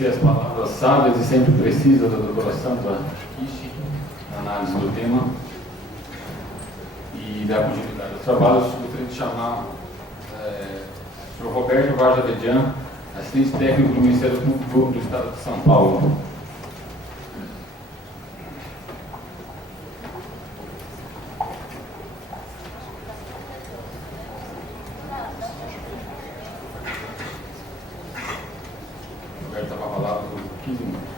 agradecer as palavras sábias e sempre precisas da doutora Sandra Kishi na análise do tema e dar continuidade aos trabalhos. Gostaria de chamar o Sr. Roberto Vargas Abedian, assistente técnico do Ministério Público do Estado de São Paulo. Roberto estava falando por 15 minutos.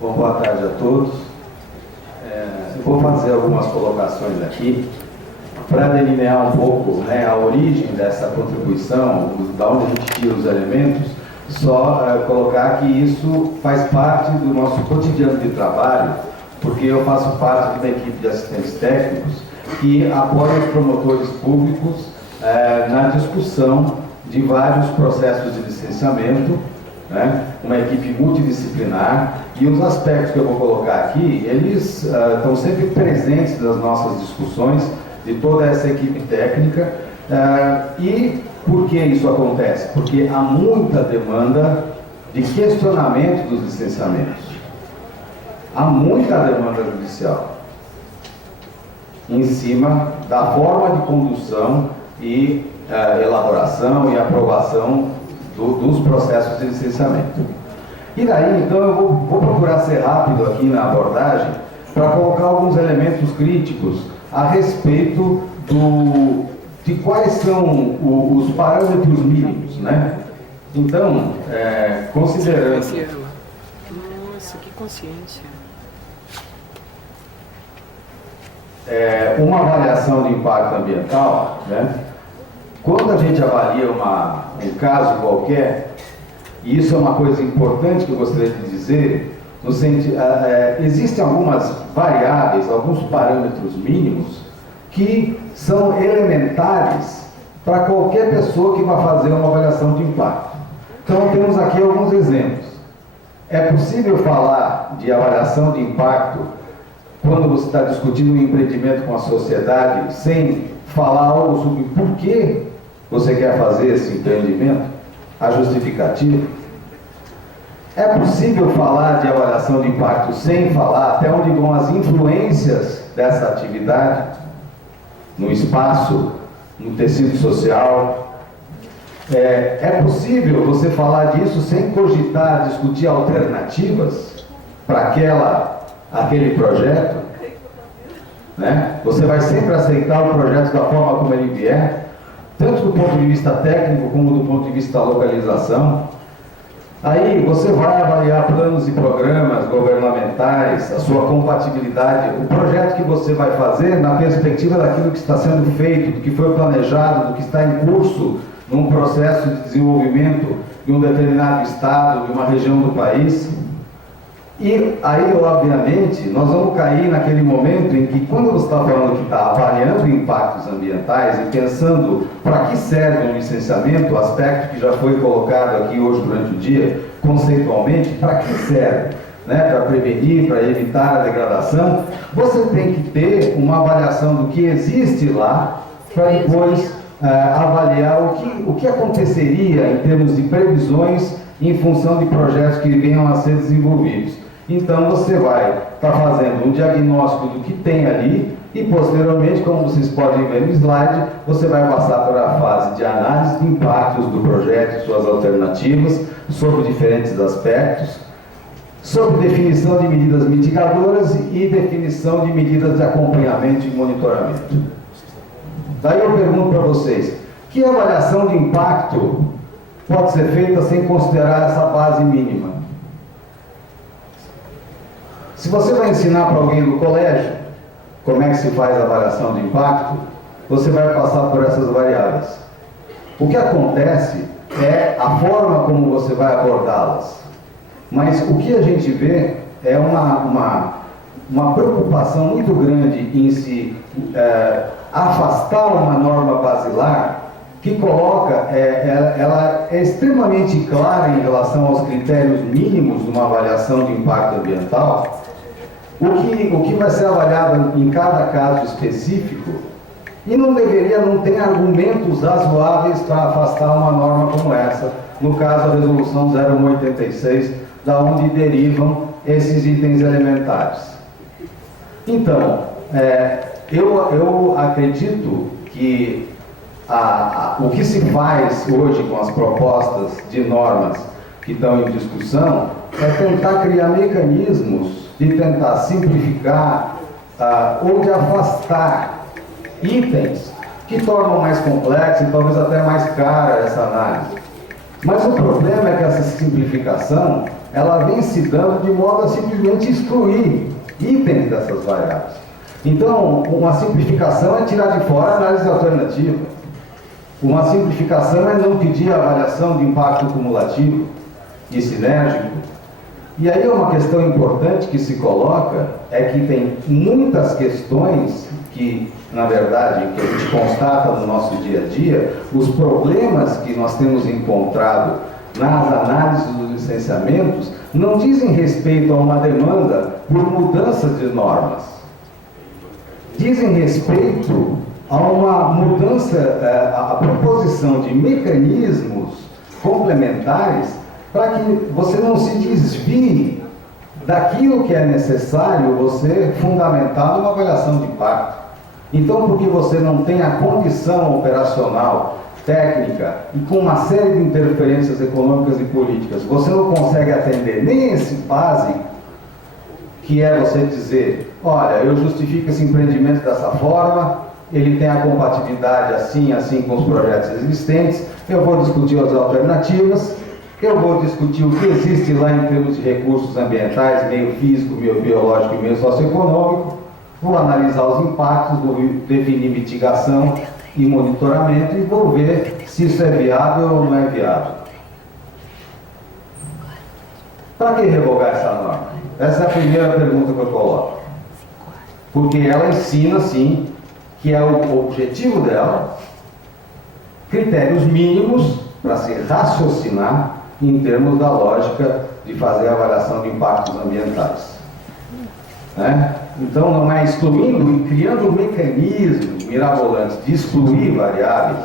Bom, boa tarde a todos. Eu vou fazer algumas colocações aqui para delinear um pouco, a origem dessa contribuição, da onde a gente tira os elementos, só colocar que isso faz parte do nosso cotidiano de trabalho, porque eu faço parte aqui da equipe de assistentes técnicos que apoia os promotores públicos na discussão de vários processos de licenciamento, uma equipe multidisciplinar, e os aspectos que eu vou colocar aqui, eles estão sempre presentes nas nossas discussões de toda essa equipe técnica. E por que isso acontece? Porque há muita demanda de questionamento dos licenciamentos. Há muita demanda judicial em cima da forma de condução e elaboração e aprovação dos processos de licenciamento. E daí, então, eu vou procurar ser rápido aqui na abordagem para colocar alguns elementos críticos a respeito de quais são os parâmetros mínimos, Então, considerando... Nossa, que consciência. Uma avaliação de impacto ambiental, quando a gente avalia um caso qualquer, e isso é uma coisa importante que eu gostaria de dizer, no sentido, existem algumas variáveis, alguns parâmetros mínimos que são elementares para qualquer pessoa que vai fazer uma avaliação de impacto. Então temos aqui alguns exemplos. É possível falar de avaliação de impacto quando você está discutindo um empreendimento com a sociedade sem falar algo sobre por que você quer fazer esse empreendimento? A justificativa? É possível falar de avaliação de impacto sem falar até onde vão as influências dessa atividade no espaço, no tecido social? É possível você falar disso sem cogitar, discutir alternativas para aquele projeto? Você vai sempre aceitar o projeto da forma como ele vier, tanto do ponto de vista técnico como do ponto de vista da localização. Aí você vai avaliar planos e programas governamentais, a sua compatibilidade, o projeto que você vai fazer na perspectiva daquilo que está sendo feito, do que foi planejado, do que está em curso num processo de desenvolvimento em um determinado estado, de uma região do país. E aí, obviamente, nós vamos cair naquele momento em que, quando você está falando que está avaliando impactos ambientais e pensando para que serve um licenciamento, o aspecto que já foi colocado aqui hoje durante o dia, conceitualmente, para que serve? Para prevenir, para evitar a degradação, você tem que ter uma avaliação do que existe lá, para depois avaliar o que aconteceria em termos de previsões em função de projetos que venham a ser desenvolvidos. Então você vai estar fazendo um diagnóstico do que tem ali e posteriormente, como vocês podem ver no slide, você vai passar para a fase de análise de impactos do projeto e suas alternativas sobre diferentes aspectos, sobre definição de medidas mitigadoras e definição de medidas de acompanhamento e monitoramento. Daí eu pergunto para vocês, que avaliação de impacto pode ser feita sem considerar essa base mínima? Se você vai ensinar para alguém do colégio como é que se faz a avaliação de impacto, você vai passar por essas variáveis. O que acontece é a forma como você vai abordá-las. Mas o que a gente vê é uma preocupação muito grande em se afastar uma norma basilar que coloca, ela é extremamente clara em relação aos critérios mínimos de uma avaliação de impacto ambiental. O que vai ser avaliado em cada caso específico, e não tem argumentos razoáveis para afastar uma norma como essa, no caso a resolução 0186, da onde derivam esses itens elementares. Então, eu acredito que o que se faz hoje com as propostas de normas que estão em discussão é tentar criar mecanismos de tentar simplificar ou de afastar itens que tornam mais complexa e talvez até mais cara essa análise. Mas o problema é que essa simplificação ela vem se dando de modo a simplesmente excluir itens dessas variáveis. Então, uma simplificação é tirar de fora a análise alternativa. Uma simplificação é não pedir a avaliação de impacto cumulativo e sinérgico. E aí uma questão importante que se coloca é que tem muitas questões que, na verdade, que a gente constata no nosso dia a dia, os problemas que nós temos encontrado nas análises dos licenciamentos não dizem respeito a uma demanda por mudança de normas. Dizem respeito a uma mudança, a proposição de mecanismos complementares para que você não se desvie daquilo que é necessário você fundamentar numa avaliação de impacto. Então, porque você não tem a condição operacional, técnica e com uma série de interferências econômicas e políticas, você não consegue atender nem esse básico, que é você dizer, olha, eu justifico esse empreendimento dessa forma, ele tem a compatibilidade assim com os projetos existentes, eu vou discutir as alternativas, eu vou discutir o que existe lá em termos de recursos ambientais, meio físico, meio biológico e meio socioeconômico, vou analisar os impactos, vou definir mitigação e monitoramento e vou ver se isso é viável ou não é viável. Para que revogar essa norma? Essa é a primeira pergunta que eu coloco. Porque ela ensina, sim, que é o objetivo dela, critérios mínimos para se raciocinar em termos da lógica de fazer a avaliação de impactos ambientais. Né? Então não é excluindo e criando mecanismos mirabolantes de excluir variáveis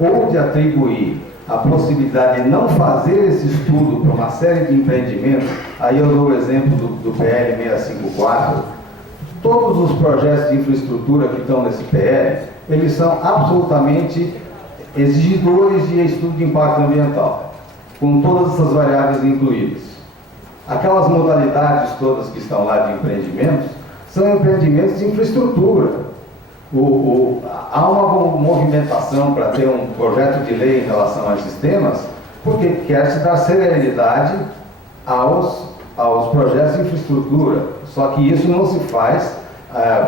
ou de atribuir a possibilidade de não fazer esse estudo para uma série de empreendimentos. Aí eu dou o exemplo do PL 654. Todos os projetos de infraestrutura que estão nesse PL, eles são absolutamente exigidores de estudo de impacto ambiental, com todas essas variáveis incluídas. Aquelas modalidades todas que estão lá de empreendimentos, são empreendimentos de infraestrutura. Há uma movimentação para ter um projeto de lei em relação a esses temas, porque quer-se dar celeridade aos projetos de infraestrutura. Só que isso não se faz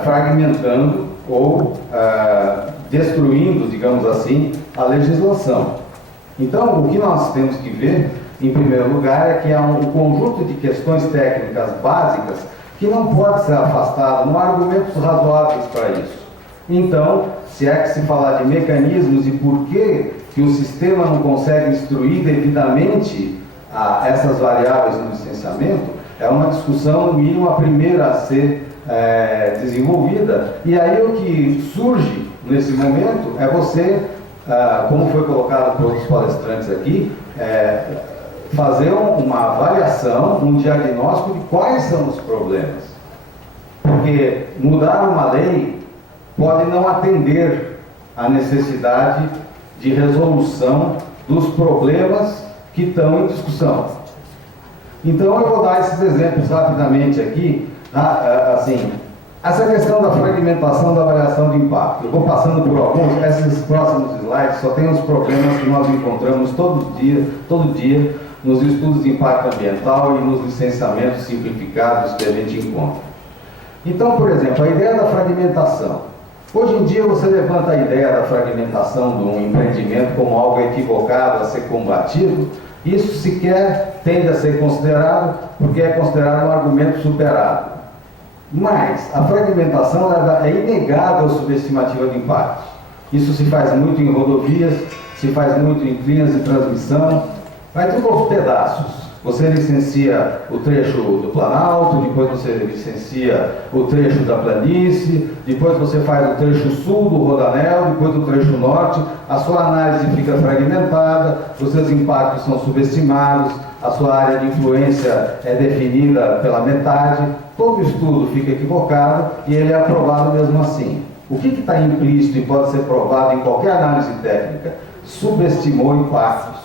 fragmentando ou destruindo, digamos assim, a legislação. Então, o que nós temos que ver, em primeiro lugar, é que há um conjunto de questões técnicas básicas que não pode ser afastado, não há argumentos razoáveis para isso. Então, se é que se falar de mecanismos e por que o sistema não consegue instruir devidamente essas variáveis no licenciamento, é uma discussão, no mínimo, a primeira a ser desenvolvida. E aí o que surge nesse momento é você, como foi colocado por outros palestrantes aqui, fazer uma avaliação, um diagnóstico de quais são os problemas. Porque mudar uma lei pode não atender à necessidade de resolução dos problemas que estão em discussão. Então eu vou dar esses exemplos rapidamente aqui, assim, essa questão da fragmentação da avaliação de impacto. Eu vou passando por alguns, esses próximos slides só tem os problemas que nós encontramos todo dia nos estudos de impacto ambiental e nos licenciamentos simplificados que a gente encontra. Então, por exemplo, a ideia da fragmentação. Hoje em dia você levanta a ideia da fragmentação de um empreendimento como algo equivocado a ser combatido, isso sequer tende a ser considerado porque é considerado um argumento superado. Mas a fragmentação é inegável subestimativa de impactos. Isso se faz muito em rodovias, se faz muito em linhas de transmissão, vai tudo aos pedaços. Você licencia o trecho do Planalto, depois você licencia o trecho da planície, depois você faz o trecho sul do Rodanel, depois o trecho norte, a sua análise fica fragmentada, os seus impactos são subestimados, a sua área de influência é definida pela metade, todo estudo fica equivocado e ele é aprovado mesmo assim. O que está implícito e pode ser provado em qualquer análise técnica? Subestimou impactos.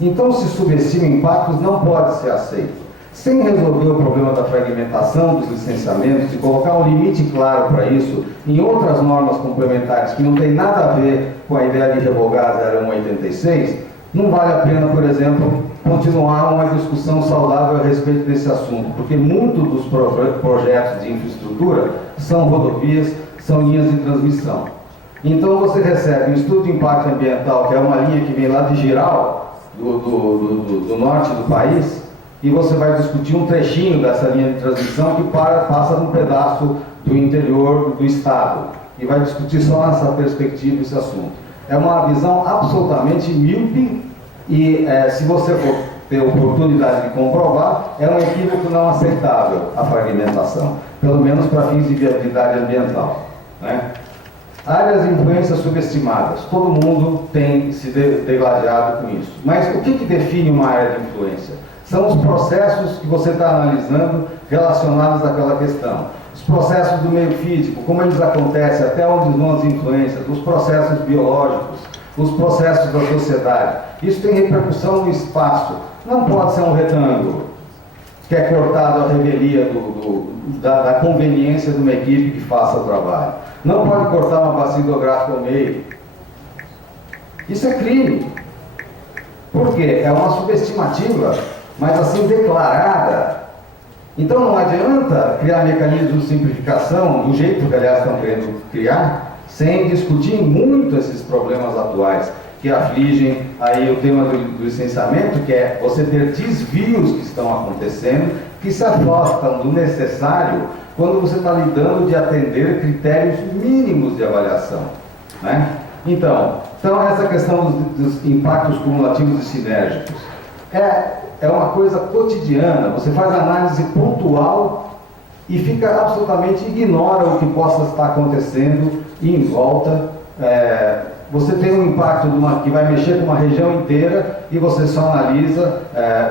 Então, se subestima impactos, não pode ser aceito. Sem resolver o problema da fragmentação dos licenciamentos e colocar um limite claro para isso em outras normas complementares que não tem nada a ver com a ideia de revogar a 0186, não vale a pena, por exemplo, continuar uma discussão saudável a respeito desse assunto, porque muitos dos projetos de infraestrutura são rodovias, são linhas de transmissão. Então, você recebe um estudo de impacto ambiental, que é uma linha que vem lá de Giral, do norte do país, e você vai discutir um trechinho dessa linha de transmissão que passa num pedaço do interior do estado, e vai discutir só nessa perspectiva esse assunto. É uma visão absolutamente míope e, se você for ter oportunidade de comprovar, é um equívoco não aceitável a fragmentação, pelo menos para fins de viabilidade ambiental, né? Áreas de influência subestimadas. Todo mundo tem se degladiado com isso. Mas o que define uma área de influência? São os processos que você está analisando relacionados àquela questão. Os processos do meio físico, como eles acontecem, até onde vão as influências, os processos biológicos, os processos da sociedade. Isso tem repercussão no espaço. Não pode ser um retângulo que é cortado à revelia da conveniência de uma equipe que faça o trabalho. Não pode cortar uma bacia hidrográfica ao meio. Isso é crime. Por quê? É uma subestimativa, mas assim declarada. Então não adianta criar mecanismos de simplificação, do jeito que aliás estão querendo criar, sem discutir muito esses problemas atuais, que afligem aí o tema do licenciamento, que é você ter desvios que estão acontecendo, que se afastam do necessário quando você está lidando de atender critérios mínimos de avaliação, né? Então essa questão dos impactos cumulativos e sinérgicos é uma coisa cotidiana. Você faz análise pontual e fica absolutamente ignora o que possa estar acontecendo em volta. Você tem um impacto que vai mexer com uma região inteira e você só analisa,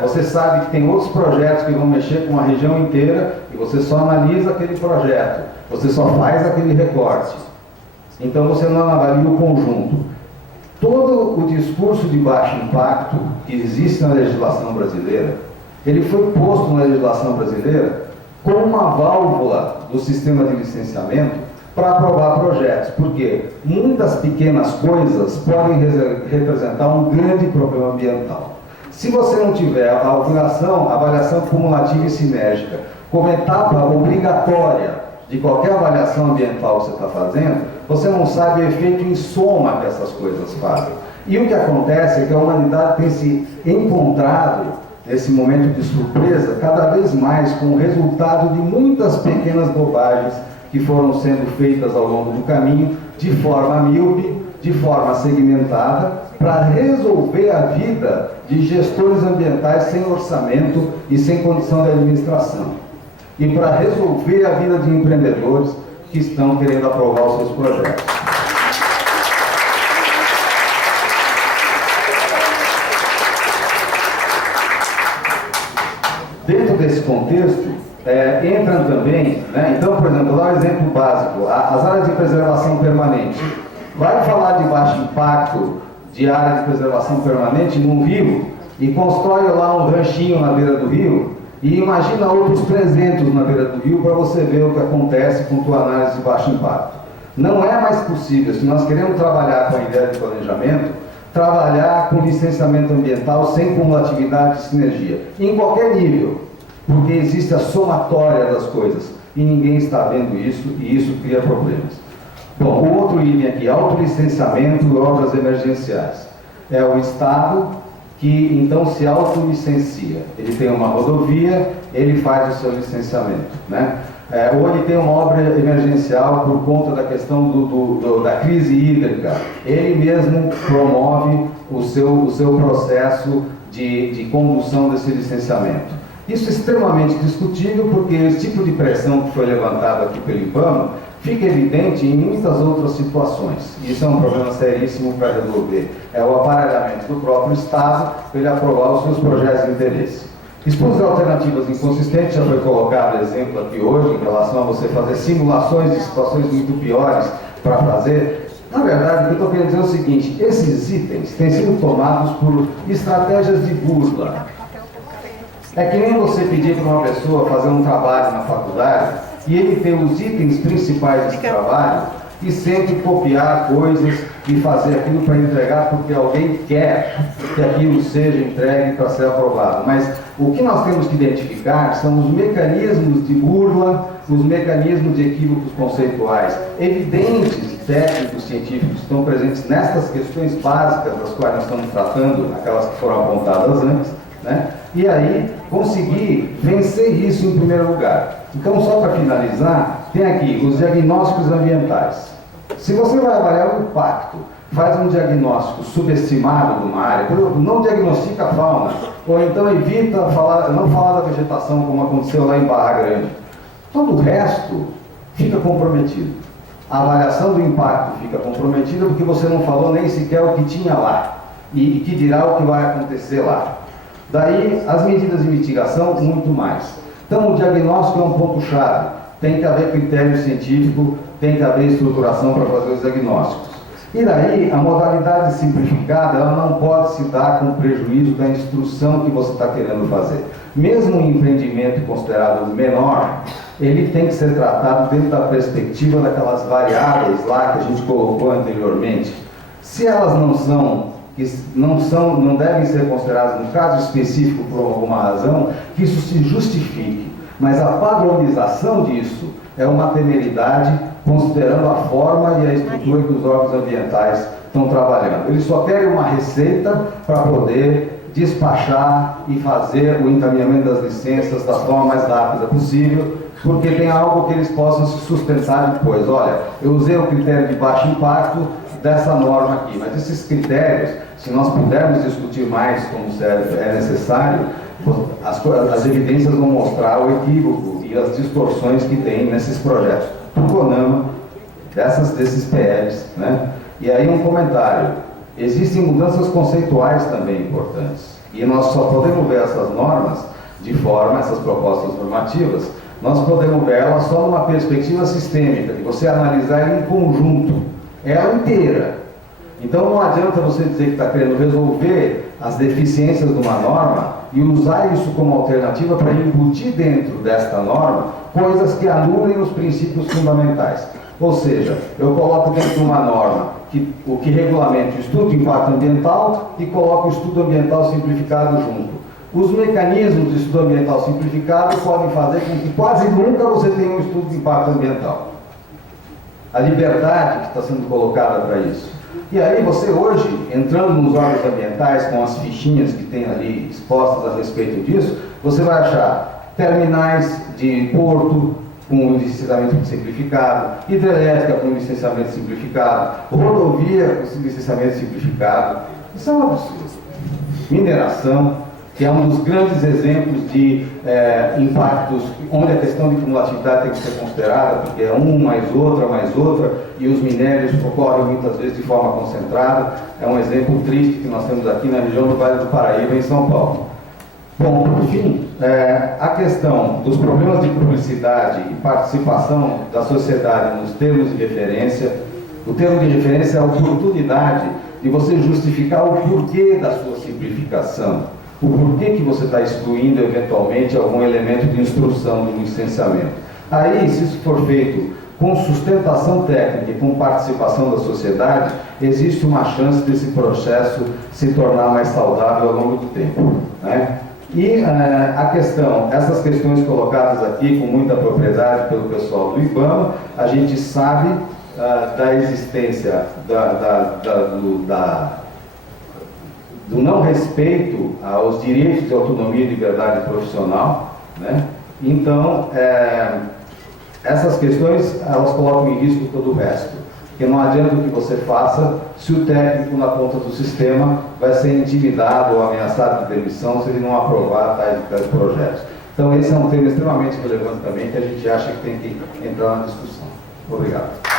você sabe que tem outros projetos que vão mexer com uma região inteira e você só analisa aquele projeto, você só faz aquele recorte. Então você não avalia o conjunto. Todo o discurso de baixo impacto que existe na legislação brasileira, ele foi posto na legislação brasileira como uma válvula do sistema de licenciamento para aprovar projetos, porque muitas pequenas coisas podem representar um grande problema ambiental. Se você não tiver a avaliação cumulativa e sinérgica como etapa obrigatória de qualquer avaliação ambiental que você está fazendo, você não sabe o efeito em soma que essas coisas fazem. E o que acontece é que a humanidade tem se encontrado nesse momento de surpresa cada vez mais com o resultado de muitas pequenas bobagens que foram sendo feitas ao longo do caminho, de forma míope, de forma segmentada, para resolver a vida de gestores ambientais sem orçamento e sem condição de administração. E para resolver a vida de empreendedores que estão querendo aprovar os seus projetos. Dentro desse contexto, entram também, né? Então, por exemplo, vou dar um exemplo básico, as áreas de preservação permanente. Vai falar de baixo impacto de área de preservação permanente num rio e constrói lá um ranchinho na beira do rio e imagina outros 300 na beira do rio para você ver o que acontece com tua análise de baixo impacto. Não é mais possível, se nós queremos trabalhar com a ideia de planejamento, trabalhar com licenciamento ambiental sem cumulatividade e sinergia, em qualquer nível, porque existe a somatória das coisas e ninguém está vendo isso e isso cria problemas. Bom, o outro item aqui, autolicenciamento e obras emergenciais. É o Estado que então se autolicencia. Ele tem uma rodovia, ele faz o seu licenciamento, né? Ou ele tem uma obra emergencial por conta da questão da crise hídrica. Ele mesmo promove o seu processo de condução desse licenciamento. Isso é extremamente discutível porque esse tipo de pressão que foi levantado aqui pelo IBAMA fica evidente em muitas outras situações. Isso é um problema seríssimo para resolver. É o aparelhamento do próprio Estado para ele aprovar os seus projetos de interesse. Expus de alternativas inconsistentes, já foi colocado exemplo aqui hoje, em relação a você fazer simulações de situações muito piores para fazer. Na verdade, o que eu estou querendo dizer é o seguinte, esses itens têm sido tomados por estratégias de burla. É que nem você pedir para uma pessoa fazer um trabalho na faculdade e ele ter os itens principais desse trabalho e sempre copiar coisas e fazer aquilo para entregar porque alguém quer que aquilo seja entregue para ser aprovado. Mas o que nós temos que identificar são os mecanismos de burla, os mecanismos de equívocos conceituais evidentes, técnicos, científicos que estão presentes nestas questões básicas das quais nós estamos tratando, aquelas que foram apontadas antes, né? E aí conseguir vencer isso em primeiro lugar. Então, só para finalizar, tem aqui os diagnósticos ambientais. Se você vai avaliar o impacto, faz um diagnóstico subestimado de uma área, por exemplo, não diagnostica a fauna, ou então evita não falar da vegetação, como aconteceu lá em Barra Grande. Todo o resto fica comprometido. A avaliação do impacto fica comprometida porque você não falou nem sequer o que tinha lá, e que dirá o que vai acontecer lá. Daí, as medidas de mitigação, muito mais. Então, o diagnóstico é um ponto-chave. Tem que haver critério científico, tem que haver estruturação para fazer os diagnósticos. E daí, a modalidade simplificada, ela não pode se dar com prejuízo da instrução que você está querendo fazer. Mesmo um empreendimento considerado menor, ele tem que ser tratado dentro da perspectiva daquelas variáveis lá que a gente colocou anteriormente. Se elas não devem ser consideradas, no caso específico, por alguma razão, que isso se justifique. Mas a padronização disso é uma temeridade, considerando a forma e a estrutura que os órgãos ambientais estão trabalhando. Eles só querem uma receita para poder despachar e fazer o encaminhamento das licenças da forma mais rápida possível, porque tem algo que eles possam se sustentar depois. Olha, eu usei o critério de baixo impacto dessa norma aqui, mas esses critérios, se nós pudermos discutir mais como é necessário, as evidências vão mostrar o equívoco e as distorções que tem nesses projetos do CONAMA, desses PLs, né? E aí um comentário, existem mudanças conceituais também importantes, e nós só podemos ver essas normas de forma, essas propostas normativas, nós podemos ver elas só numa perspectiva sistêmica, de você analisar ela em conjunto, ela inteira. Então não adianta você dizer que está querendo resolver as deficiências de uma norma e usar isso como alternativa para embutir dentro desta norma coisas que anulem os princípios fundamentais. Ou seja, eu coloco dentro de uma norma o que regulamenta o estudo de impacto ambiental e coloco o estudo ambiental simplificado junto. Os mecanismos de estudo ambiental simplificado podem fazer com que quase nunca você tenha um estudo de impacto ambiental. A liberdade que está sendo colocada para isso. E aí você hoje, entrando nos órgãos ambientais, com as fichinhas que tem ali expostas a respeito disso, você vai achar terminais de porto com licenciamento simplificado, hidrelétrica com licenciamento simplificado, rodovia com licenciamento simplificado. Isso é um absurdo. Mineração, que é um dos grandes exemplos de impactos, onde a questão de cumulatividade tem que ser considerada, porque é um mais outra, e os minérios ocorrem muitas vezes de forma concentrada. É um exemplo triste que nós temos aqui na região do Vale do Paraíba, em São Paulo. Bom, por fim, a questão dos problemas de publicidade e participação da sociedade nos termos de referência. O termo de referência é a oportunidade de você justificar o porquê da sua simplificação. o porquê que você está excluindo eventualmente algum elemento de instrução do licenciamento. Aí, se isso for feito com sustentação técnica e com participação da sociedade, existe uma chance desse processo se tornar mais saudável ao longo do tempo, né? E a questão, essas questões colocadas aqui com muita propriedade pelo pessoal do IBAMA, a gente sabe da existência do não respeito aos direitos de autonomia e liberdade profissional, né? Então, essas questões, elas colocam em risco todo o resto, porque não adianta o que você faça se o técnico na ponta do sistema vai ser intimidado ou ameaçado de demissão se ele não aprovar tais projetos. Então, esse é um tema extremamente relevante também, que a gente acha que tem que entrar na discussão. Obrigado.